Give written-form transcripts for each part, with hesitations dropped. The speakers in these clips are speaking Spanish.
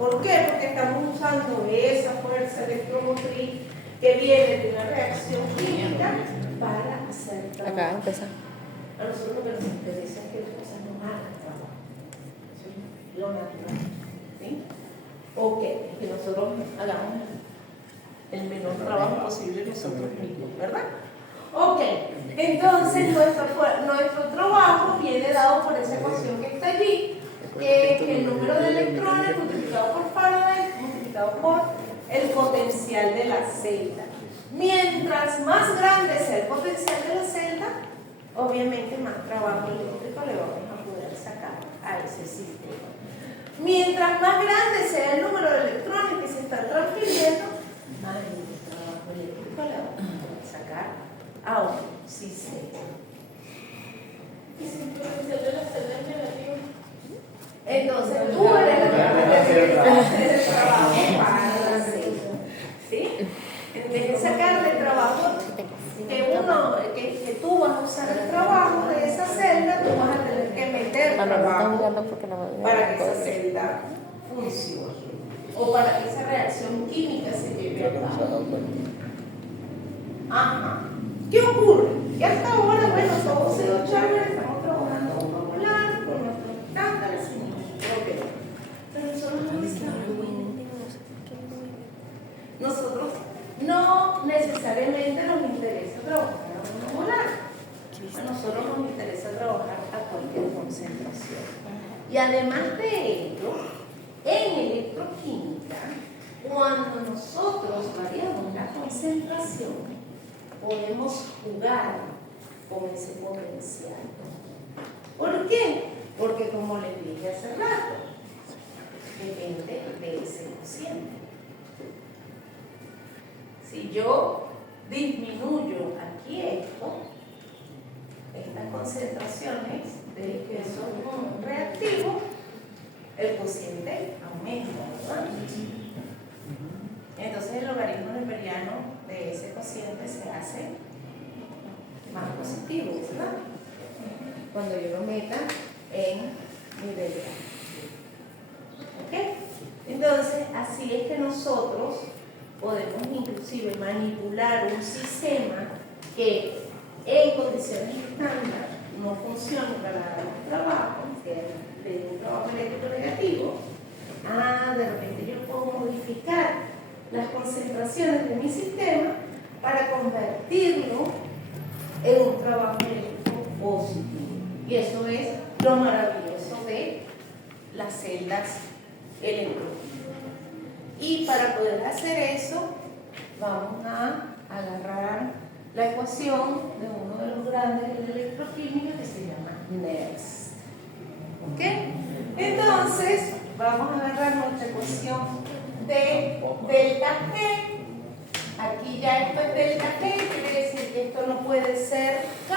¿Por qué? Porque estamos usando esa fuerza electromotriz que viene de una reacción química para hacer trabajo. Acá empieza. A nosotros lo que nos interesa es que las cosas no hagan trabajo. ¿Sí? Lo natural. ¿Sí? O que nosotros hagamos el menor trabajo posible nosotros mismos, ¿verdad? Ok, entonces nuestro trabajo viene dado por esa ecuación que está allí, que es el número de electrones multiplicado por Faraday multiplicado por el potencial de la celda. Mientras más grande sea el potencial de la celda, obviamente más trabajo eléctrico le vamos a poder sacar a ese sistema. Mientras más grande sea el número de electrones que se están transfiriendo, más trabajo eléctrico le vamos a poder sacar a un sistema. ¿Y si el potencial de la celda es negativo? Entonces tú eres la que debe hacer el trabajo para la celda. ¿Sí? En vez de sacarle trabajo que tú vas a usar el trabajo de esa celda, tú vas a tener que meter trabajo para que esa celda funcione o para que esa reacción química se lleve a cabo. Ajá. ¿Qué ocurre? Que hasta ahora, bueno, todo ha sido chévere, estamos trabajando con popular, con nuestros estándares y nuestro problema. Pero nosotros no necesariamente nos interesa trabajar a un molar. A nosotros nos interesa trabajar a cualquier concentración. Y además de ello, en electroquímica, cuando nosotros variamos la concentración, podemos jugar con ese potencial. ¿Por qué? Porque como les dije hace rato, depende de ese cociente. Si yo disminuyo aquí estas concentraciones de que son reactivos, el cociente aumenta, ¿verdad? Entonces el logaritmo neperiano de ese cociente se hace más positivo, ¿verdad? Cuando yo lo meta en nivel ¿ok? Entonces así es que nosotros podemos inclusive manipular un sistema que en condiciones estándar no funciona para el trabajo, que de un trabajo eléctrico negativo. De repente yo puedo modificar las concentraciones de mi sistema para convertirlo en un trabajo eléctrico positivo. Y eso es lo maravilloso de las celdas electroquímicas. Y para poder hacer eso, vamos a agarrar la ecuación de uno de los grandes de la electroquímica que se llama NERSC. ¿Ok? Entonces, vamos a agarrar nuestra ecuación de delta G. Aquí ya esto es delta G, quiere decir que esto no puede ser K,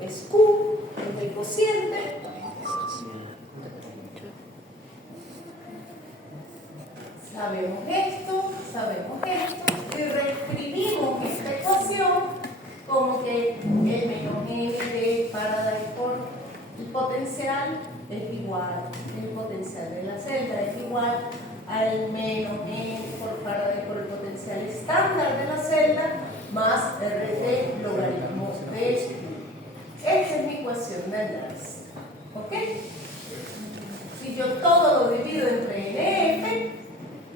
es Q, es el cociente. Sabemos esto, y reescribimos esta ecuación como que el menos N de Faraday por el potencial es igual, el potencial de la celda es igual al menos N por Faraday por el potencial estándar de la celda más RT logaritmo de esto. Esta es mi ecuación de NERSC. ¿Ok? Si yo todo lo divido entre NF,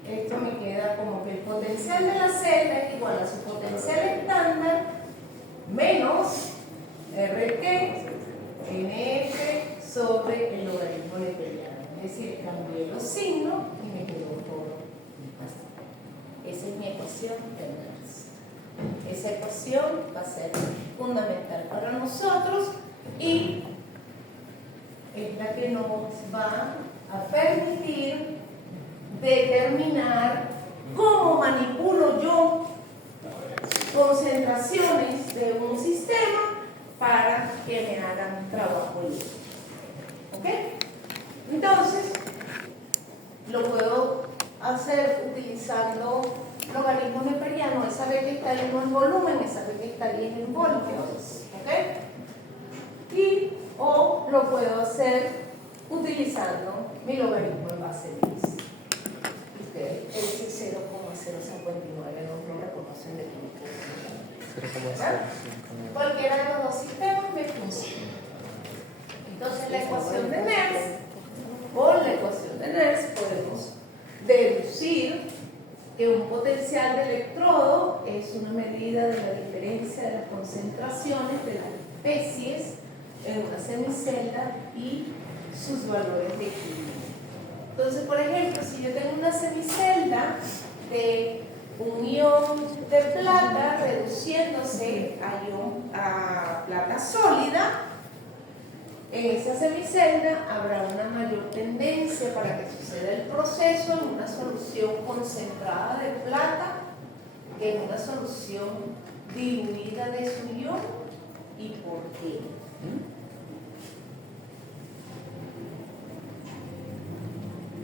esto me queda como que el potencial de la celda es igual a su potencial estándar menos RT NF sobre el logaritmo neperiano. Es decir, cambié los signos y me quedó todo así. Esa es mi ecuación de NERSC. Esa ecuación va a ser fundamental para nosotros y es la que nos va a permitir determinar cómo manipulo yo concentraciones de un sistema para que me hagan trabajo eléctrico. ¿Ok? Entonces, lo puedo hacer utilizando logaritmos neperianos. Esa vez que está ahí no en volumen, esa vez que está ahí en voltios. ¿Ok? O lo puedo hacer utilizando mi logaritmo en base 10. ¿verdad? Cualquiera de los dos sistemas me funciona. Entonces la ecuación de Nernst, con la ecuación de Nernst podemos deducir que un potencial de electrodo es una medida de la diferencia de las concentraciones de las especies en una semicelda y sus valores de equilibrio. Entonces, por ejemplo, si yo tengo una semicelda de un ion de plata reduciéndose a plata sólida, en esa semicelda habrá una mayor tendencia para que suceda el proceso en una solución concentrada de plata que en una solución diluida de su ion. ¿Y por qué?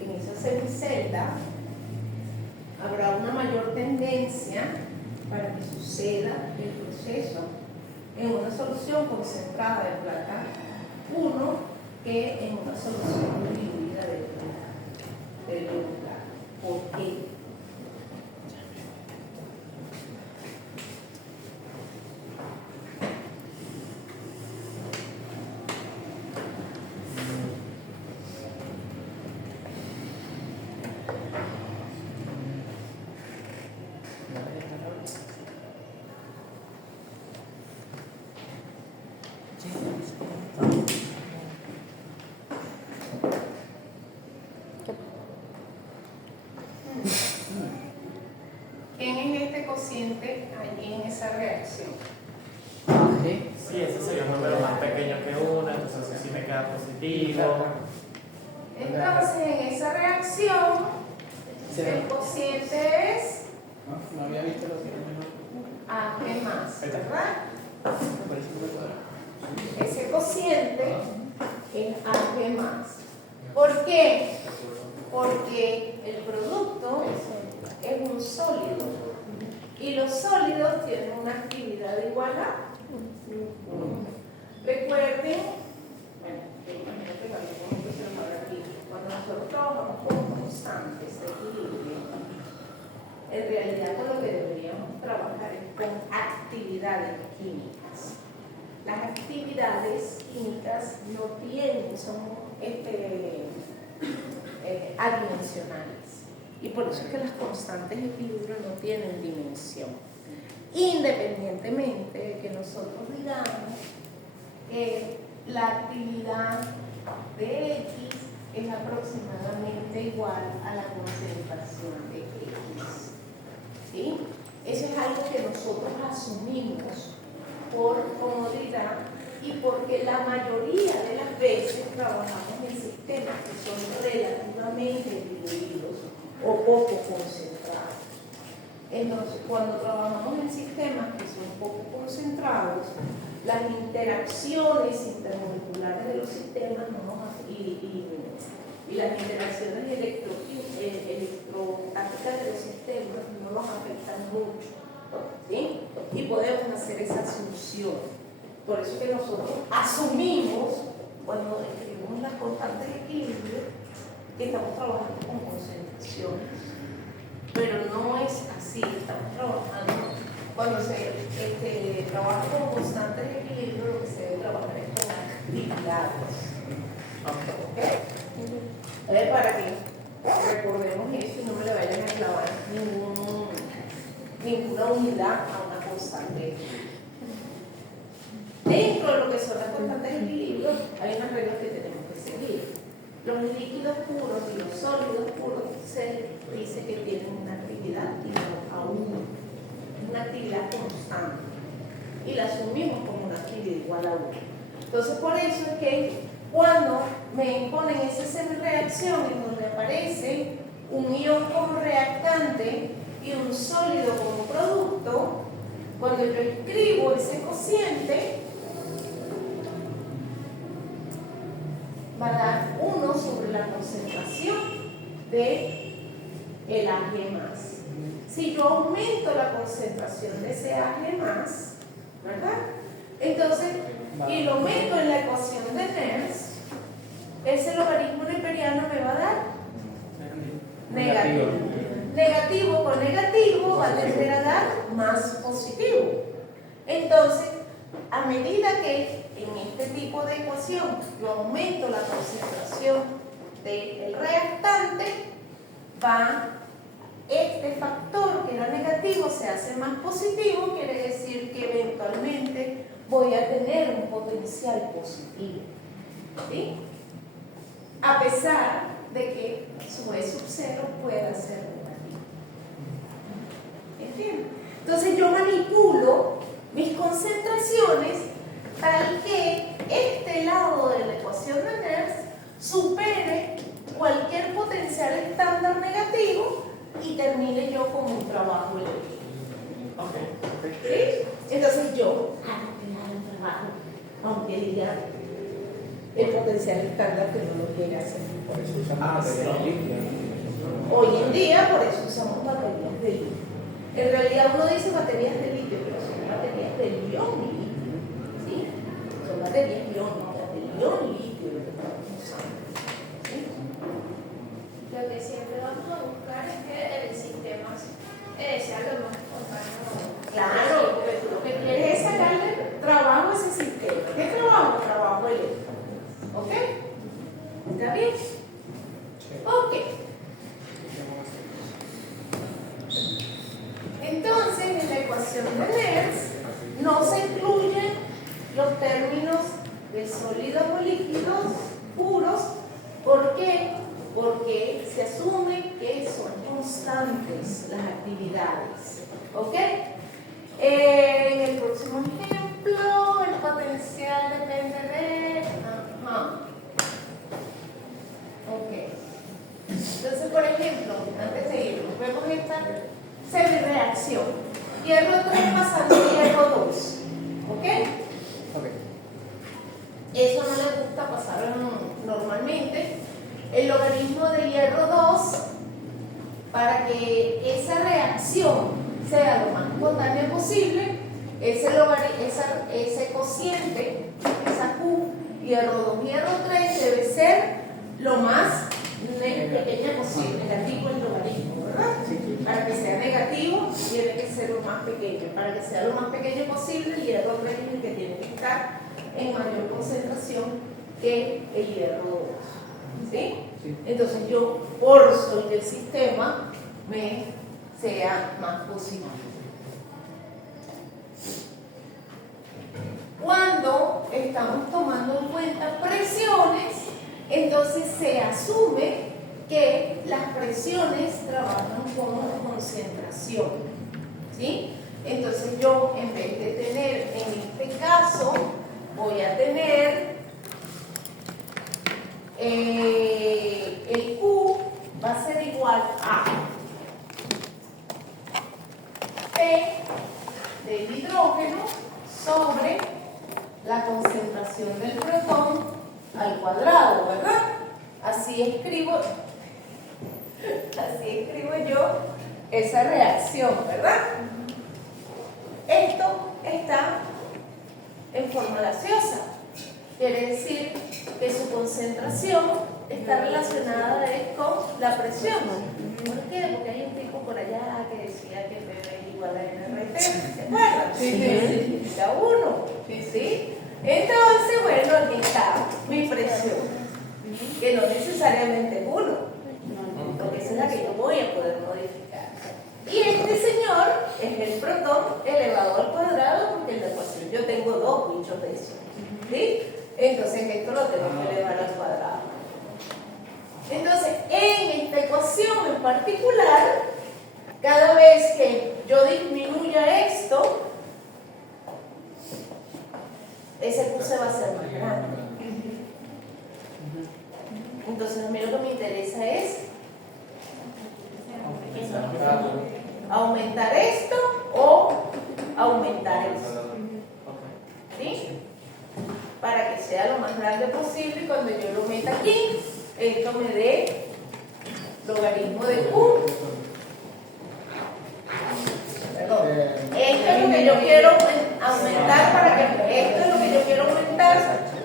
En esa semicelda habrá una mayor tendencia para que suceda el proceso en una solución concentrada de plata 1 que en una solución diluida de plata. ¿Por qué? ¿Quién es este cociente allí en esa reacción? Sí, ese sería un número más pequeño que 1, entonces eso sí me queda positivo. Entonces, en esa reacción, el cociente es No había visto lo que AG más, ¿verdad? Ese cociente es AG más. ¿Por qué? Porque el producto es un sólido y los sólidos tienen una actividad igual a 1. Recuerden, bueno, imagínate que aquí, cuando nosotros trabajamos con constantes de equilibrio, en realidad con lo que deberíamos trabajar es con actividades químicas. Las actividades químicas no tienen, son adimensionales. Y por eso es que las constantes de equilibrio no tienen dimensión. Independientemente de que nosotros digamos que la actividad de X es aproximadamente igual a la concentración de X. ¿Sí? Eso es algo que nosotros asumimos por comodidad y porque la mayoría de las veces trabajamos en sistemas que son relativamente diluidos o poco concentrados. Entonces, cuando trabajamos en sistemas que son poco concentrados, las interacciones intermoleculares de los sistemas y las interacciones electrostáticas de los sistemas no nos afectan mucho, ¿sí? Y podemos hacer esa asunción. Por eso que nosotros asumimos, cuando escribimos las constantes de equilibrio, que estamos trabajando con concentraciones. Pero no es así, estamos trabajando, cuando se trabaja con constantes de equilibrio, lo que se debe trabajar es con actividades. ¿Okay? Para que recordemos eso y no me le vayan a clavar ninguna unidad a una constante de equilibrio. Dentro de lo que son las constantes de equilibrio, hay unas reglas que tenemos que seguir. Los líquidos puros y los sólidos puros se dice que tienen una actividad igual a 1, una actividad constante, y la asumimos como una actividad igual a 1. Entonces, por eso es que cuando me ponen esa semi-reacción en donde aparece un ion como reactante y un sólido como producto, cuando yo escribo ese cociente, va a dar 1 sobre la concentración de el Ag+. Si yo aumento la concentración de ese Ag+, ¿verdad? Entonces, y lo meto en la ecuación de Nernst, ese logaritmo neperiano me va a dar negativo. Negativo con negativo va a tender a dar más positivo. Entonces, a medida que en este tipo de ecuación yo aumento la concentración del reactante, este factor que era negativo se hace más positivo, quiere decir que eventualmente voy a tener un potencial positivo, ¿sí? A pesar de que su E sub 0 pueda ser negativo. ¿Entienden? Entonces yo manipulo mis concentraciones tal que este lado de la ecuación de Nernst supere cualquier potencial estándar negativo y termine yo con un trabajo elevado. ¿Sí? Entonces yo un trabajo, aunque diga el potencial estándar que no lo quiere hacer. Por eso usamos baterías de litio. Hoy en día, por eso usamos baterías de litio. En realidad uno dice baterías de litio, pero son baterías de ion litio. ¿Sí? Son baterías iónicas, de ion litio lo que estamos usando. ¿Sí? Lo que siempre vamos a buscar es que el sistema sea lo más espontáneo. Claro, porque tú lo que quieres es sacarle trabajo a ese sistema. ¿Qué trabajo? Trabajo eléctrico. ¿Ok? ¿Está bien? Ok. Entonces, en la ecuación de Nernst no se incluyen los términos de sólidos o líquidos puros. ¿Por qué? Porque se asume que son constantes las actividades. ¿Ok? En el próximo ejemplo, el potencial depende de... Ok. Entonces, por ejemplo, antes de irnos, vemos esta semireacción. Hierro 3 pasando a hierro 2. ¿Ok? Eso no le gusta pasar normalmente. El logaritmo de hierro 2, para que esa reacción sea lo más espontánea posible, ese cociente, esa Q, hierro 2, hierro 3, debe ser lo más pequeña posible. Negativo el logaritmo, ¿verdad? Para que sea negativo, tiene que ser lo más pequeño. Para que sea lo más pequeño posible, el hierro 3 es el que tiene que estar en mayor concentración que el hierro 2. ¿Sí? Entonces yo forzo que el sistema me sea más positivo. Cuando estamos tomando en cuenta presiones, entonces se asume que las presiones trabajan con concentración. ¿Sí? Entonces yo, en vez de tener, en este caso, voy a tener el Q va a ser igual a P del hidrógeno sobre la concentración del protón al cuadrado, ¿verdad? Así escribo yo esa reacción, ¿verdad? Esto está en forma gaseosa. Quiere decir que su concentración está relacionada con la presión. ¿Por qué? Porque hay un tipo por allá que decía que PV es igual a NRT. ¿Se acuerdan? Sí. Cada uno. ¿Sí? Entonces, bueno, aquí está mi presión, que no necesariamente es 1, porque esa es la que yo voy a poder modificar. Y este señor es el protón elevado al cuadrado, porque en la ecuación yo tengo 2 bichos de eso. ¿Sí? Entonces esto lo tengo que elevar al cuadrado. Entonces, en esta ecuación en particular, cada vez que yo disminuya esto, ese Q se va a hacer más grande. Entonces, a mí lo que me interesa es aumentar esto o aumentar esto. ¿Sí? Para que sea lo más grande posible y cuando yo lo meta aquí, esto me dé logaritmo de Q. Perdón. Esto es lo que yo quiero aumentar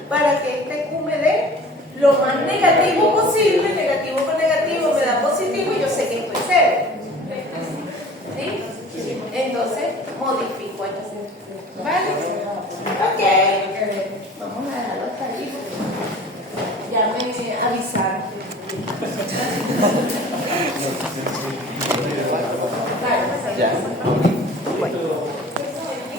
para que este Q me dé lo más negativo posible. Negativo con negativo me da positivo y yo sé que esto es 0. ¿Sí? Entonces modifico esto. ¿Vale? Ok. Vamos a dejarlo hasta ahí. Ya me avisaron. Vale. Ya.